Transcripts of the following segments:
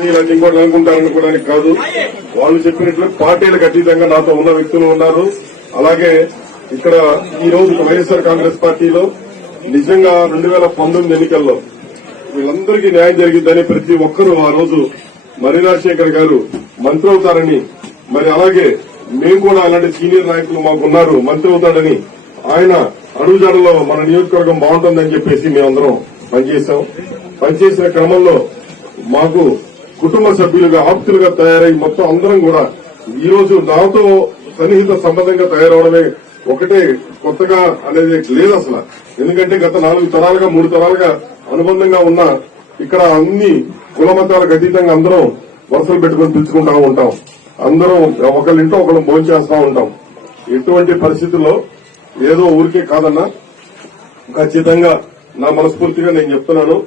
ఇంకోటి అనుకుంటారనుకోవడానికి కాదు. వాళ్ళు చెప్పినట్లు పార్టీలకు అతీతంగా నాతో ఉన్న వ్యక్తులు ఉన్నారు. అలాగే ఇక్కడ ఈ రోజు వైఎస్ఆర్ కాంగ్రెస్ పార్టీలో నిజంగా 2019 ఎన్నికల్లో వీళ్ళందరికీ న్యాయం జరిగిందని ప్రతి ఒక్కరూ ఆ రోజు మర్రి రాజశేఖర్ గారు మంత్రి అవుతారని, మరి అలాగే మేము కూడా అలాంటి సీనియర్ నాయకులు మాకున్నారు మంత్రి అవుతాడని ఆయన అడుగుజాడలో మన నియోజకవర్గం బాగుంటుందని చెప్పేసి మేమందరం పనిచేశాం. పనిచేసిన క్రమంలో మాకు కుటుంబ సభ్యులుగా ఆప్తులుగా తయారై మొత్తం అందరం కూడా ఈ రోజు నాతో సన్నిహిత సంబంధంగా తయారవడమే ఒకటే కొత్తగా అనేది లేదు అసలు. ఎందుకంటే గత 4 తరాలుగా 3 తరాలుగా అనుబంధంగా ఉన్న ఇక్కడ అన్ని కుల మతాలకు అతీతంగా అందరం వరుసలు పెట్టుకుని పిలుచుకుంటా ఉంటాం. అందరం ఒకళ్ళింటో ఒకళ్ళు భోంచేస్తా ఉంటాం. ఎటువంటి పరిస్థితుల్లో ఏదో ఊరికే కాదన్నా ఖచ్చితంగా నా మనస్ఫూర్తిగా నేను చెప్తున్నాను.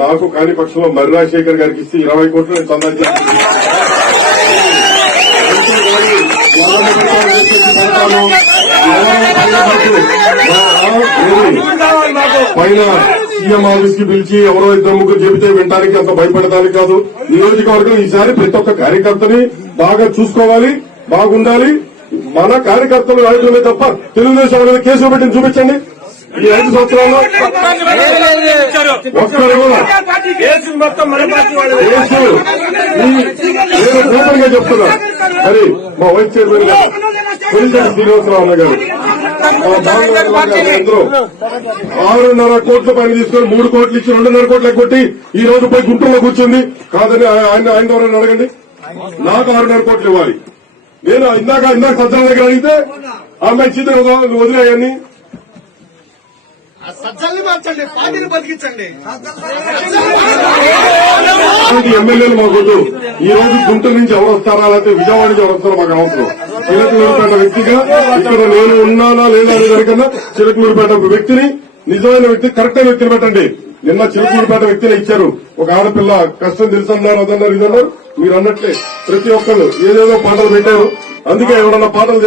నాకు కాని పక్షంలో మర్రి రాజశేఖర్ గారికి ఇస్తే 20 కోట్లు నేను చందా పైన సీఎం ఆఫీస్ కి పిలిచి ఎవరో 2-3 చెబితే వినడానికి అంత భయపడడానికి కాదు. నియోజకవర్గం ఈసారి ప్రతి ఒక్క కార్యకర్తని బాగా చూసుకోవాలి, బాగుండాలి. మన కార్యకర్తలు రాయటమే తప్ప తెలుగుదేశం అనేది కేసులు పెట్టింది చూపించండి. ఈ 5 సంవత్సరాల్లో ఒక్కరు ఓపెన్ గా చెప్తున్నా. మరి మా వైస్ చైర్మన్ గారు కొలిశెట్టి శ్రీనివాసరావు గారు అందరూ 6.5 కోట్ల పని తీసుకొని 3 కోట్లు ఇచ్చి 2.5 కోట్లు కొట్టి ఈ రోజు పోయి గుంటూరులో కూర్చుంది. కాదని ఆయన ద్వారా అడగండి. నాకు 6.5 కోట్లు ఇవ్వాలి. నేను ఇందాక సజ్జల దగ్గర అడిగితే ఆమె చిత్ర వదిలేయని ఎమ్మెల్యేలు మాకొద్దు. ఈ రోజు గుంటూరు నుంచి ఎవరు వస్తారా, లేకపోతే విజయవాడ నుంచి ఎవరు వస్తారో మాకు అవసరం. చిలకలూరుపేట వ్యక్తిగా ఇక్కడ నేను ఉన్నానా లేదా అనే దానికన్నా చిలకలూరుపేట వ్యక్తిని, నిజమైన వ్యక్తి, కరెక్ట్ అయిన వ్యక్తిని పెట్టండి. నిన్న చిలకలూరుపేట వ్యక్తిని ఇచ్చారు. ఒక ఆడపిల్ల కష్టం తెలుసన్నారు, అదన్నారు, ఇదన్నారు. మీరు అన్నట్లే ప్రతి ఒక్కరు ఏదేదో పాటలు పెట్టారు. అందుకే ఎవరన్నా పాటలు